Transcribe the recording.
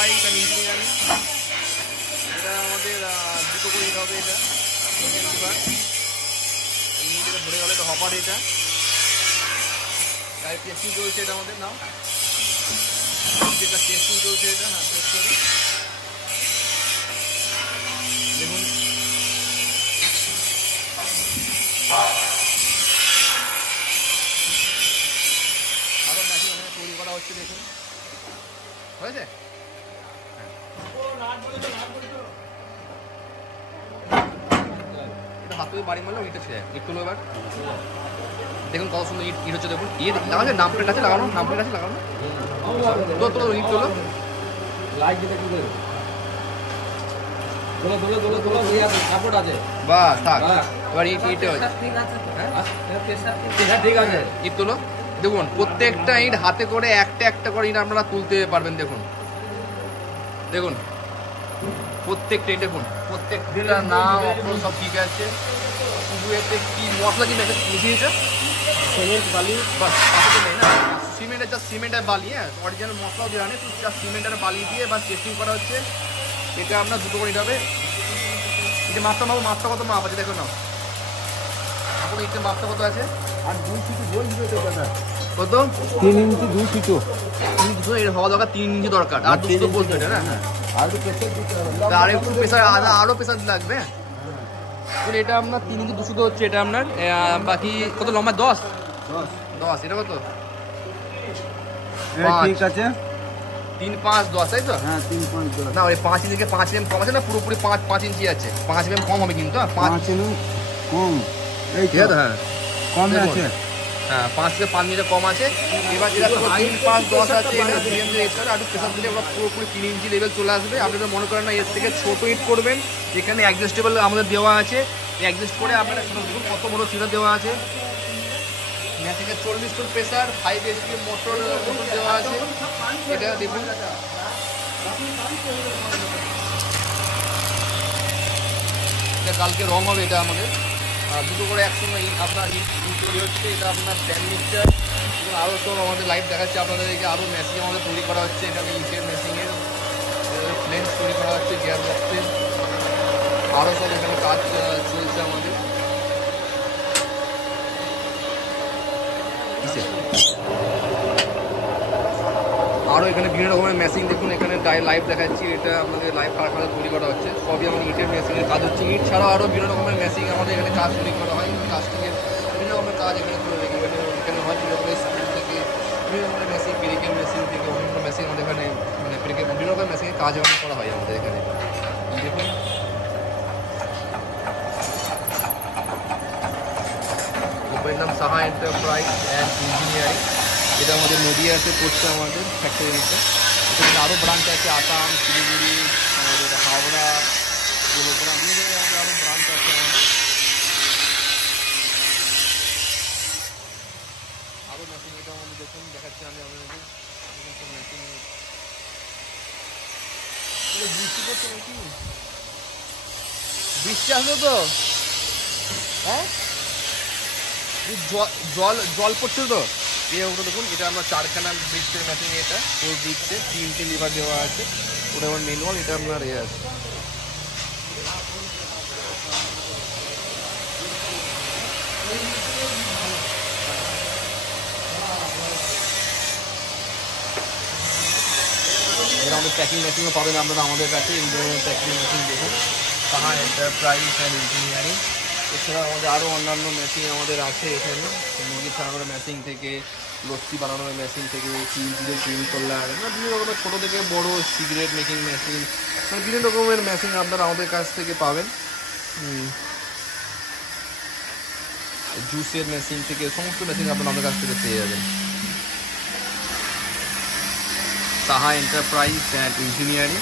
Enterprise and engineering. এটা আমাদের দুটো করে দিতে হবে। এটা লিভার নিচে ভরে গেলে এটা হপার। এটা গাড়ি টেস্টিং চলছে। এটা আমাদের নাও যেটা টেস্টিং চলছে। এটা হ্যাঁ টেস্ট করে দেখুন। আরো মেশিন এখানে তৈরি করা হচ্ছে। দেখুন হয়েছে। এটা হাত থেকে বাড়ি মারলে ইটটা ছেড়ে ইট তুলো। এবার দেখুন কত সুন্দর ইট ইট হচ্ছে। দেখুন ইট লাগানো নাম প্লেট আছে লাগানো, নাম প্লেট আছে লাগানো। তো তোলো ইট তোলো। লাইট দিতে কি করে? তোলো তোলো তোলো তোলো ইয়া সাপোর্ট আছে। বাস থাক। এবার ইট ইট ঠিক আছে। হ্যাঁ ঠিক আছে। ইট তোলো। দেখুন প্রত্যেকটা ইট হাতে করে একটা একটা করে ইট আপনারা তুলতে পারবেন। দেখুন দেখুন প্রত্যেকটা ইট দেখুন প্রত্যেকটা নাম অক্ষর সব ঠিক আছে। শুধু এতে কি মশলা কি মিশিয়েছে? সিমেন্ট বালি বাস পাশে নেই না। সিমেন্টের যা সিমেন্ট আর বালি, হ্যাঁ অরিজিনাল মশলাও দেওয়া নেই, শুধু যা সিমেন্ট আর বালি দিয়ে বা টেস্টিং করা হচ্ছে। এটা আপনার দুটো করে নিতে হবে। এটা মাপটা মাপো, মাপটা কত মাপ আছে দেখো না। এখন ইটের মাপটা কত আছে? আর 2 ফিট গোল দিতে দাদা। কত? 3 ইঞ্চি 2 ফিট। এর হওয়া দরকার 3 ইঞ্চি দরকার। আর 2 বলতে এটা না। আর তো প্রেসার দিতে হবে। আর একটু প্রেসার আরো প্রেসার লাগবে। এটা আপনার 3 ইঞ্চি 200 হচ্ছে। এটা আপনার বাকি কত লম্বা? 10 10 এটা কত? ঠিক আছে 3 5 10 তাই তো? হ্যাঁ 3 5 10 না ওই 5 ইঞ্চিকে 5 mm কম আছে না? পুরোপুরি 5 ইঞ্চি আছে। 5 mm কম হবে কিন্তু 5 mm কম। এই ঠিক আছে হ্যাঁ কম আছে। হ্যাঁ 5 থেকে 5 মিটার কম আছে। এবার যেটা 3 5 10 আছে এটা সিএমজি এর সাথে আরো প্রেসার দিলে আমরা পুরোপুরি 3 ইঞ্চি লেভেল চলে আসবে। আপনারা মনে করেন না এর থেকে ছোট ইট করবেন, এখানে অ্যাডজাস্টেবল আমাদের দেওয়া আছে। অ্যাডজাস্ট করে আপনারা দেখুন কত বড় সিলার দেওয়া আছে। মেশিনে 40 ফুট প্রেসার 5 HP মোটর দেওয়া আছে। এটা দেখুন এটা কালকে রং হবে। এটা আমাদের দুটো করে একসঙ্গে আপনার ইট তৈরি হচ্ছে। এটা আপনার স্ট্যান্ড মিক্সচার এবং আরও সব আমাদের লাইভ দেখাচ্ছে আপনাদেরকে। আরও মেশিন আমাদের তৈরি করা হচ্ছে। এখানে ইটের মেশিনের ফ্লেন্স তৈরি করা হচ্ছে, গিয়ার বক্সের আরও সব এখানে কাজ চলছে আমাদের। আরও এখানে বিভিন্ন রকমের মেশিন দেখুন। এখানে লাইভ দেখাচ্ছি। এটা আমাদের লাইভ কারখানা তৈরি করা হচ্ছে। সবই আমাদের ইটের মেশিনের কাজ হচ্ছে। ইট ছাড়াও আরও বিভিন্ন রকমের মেশিন আমাদের এখানে কাজ তৈরি করা হয়। কাস্টিংয়ের বিভিন্ন রকমের কাজ এখানে এখানে হয়। বিভিন্ন রকমের স্কুল থেকে বিভিন্ন রকমের মেশিন, ব্রেকের মেশিন থেকে অন্য মেশিন আমাদের এখানে মানে ব্রেকের বিভিন্ন রকমের মেশিনের কাজ এখানে করা হয় আমাদের এখানে। দেখুন কোম্পানির নাম সাহা এন্টারপ্রাইজ অ্যান্ড ইঞ্জিনিয়ারিং। এটা আমাদের নদিয়াতে করছে আমাদের ফ্যাক্টরিতে। এখানে আরও ব্রাঞ্চ আছে আসাম, শিলিগুড়ি, আমাদের হাওড়া, গুরুগ্রাম, বিভিন্ন জায়গায় আরও ব্রাঞ্চ আছে আমাদের। আরও মেশিন এটা আমাদের দেখুন দেখাচ্ছি আমি আপনাদের। মেশিন বৃষ্টি পড়ছে নাকি? বৃষ্টি আসলো তো হ্যাঁ জল পড়ছিল তো। ওটা দেখুন এটা আমরা 4খানা ব্রিক্সের মেশিন। এটা 4 ব্রিক্সে 3টে লিভার দেওয়া আছে। ওটা আমার ম্যানুয়াল। এটা আপনার আছে এটা আমাদের প্যাকিং মেশিনও পাবেন আপনারা আমাদের কাছে। এই ধরনের প্যাকিং মেশিন দেখুন সাহা এন্টারপ্রাইজ অ্যান্ড ইঞ্জিনিয়ারিং। এছাড়া আমাদের আরও অন্যান্য মেশিন আমাদের আছে এখানে। মুরগি ছাড়ানোর মেশিন থেকে লস্যি বানানোর মেশিন থেকে চিলচিলের ক্রিম করলার বিভিন্ন রকমের ছোটো থেকে বড় সিগারেট মেকিং মেশিন মানে বিভিন্ন রকমের মেশিন আপনারা আমাদের কাছ থেকে পাবেন। জুসের মেশিন থেকে সমস্ত মেশিন আপনারা আমাদের কাছ থেকে পেয়ে যাবেন। Saha enterprise and engineering.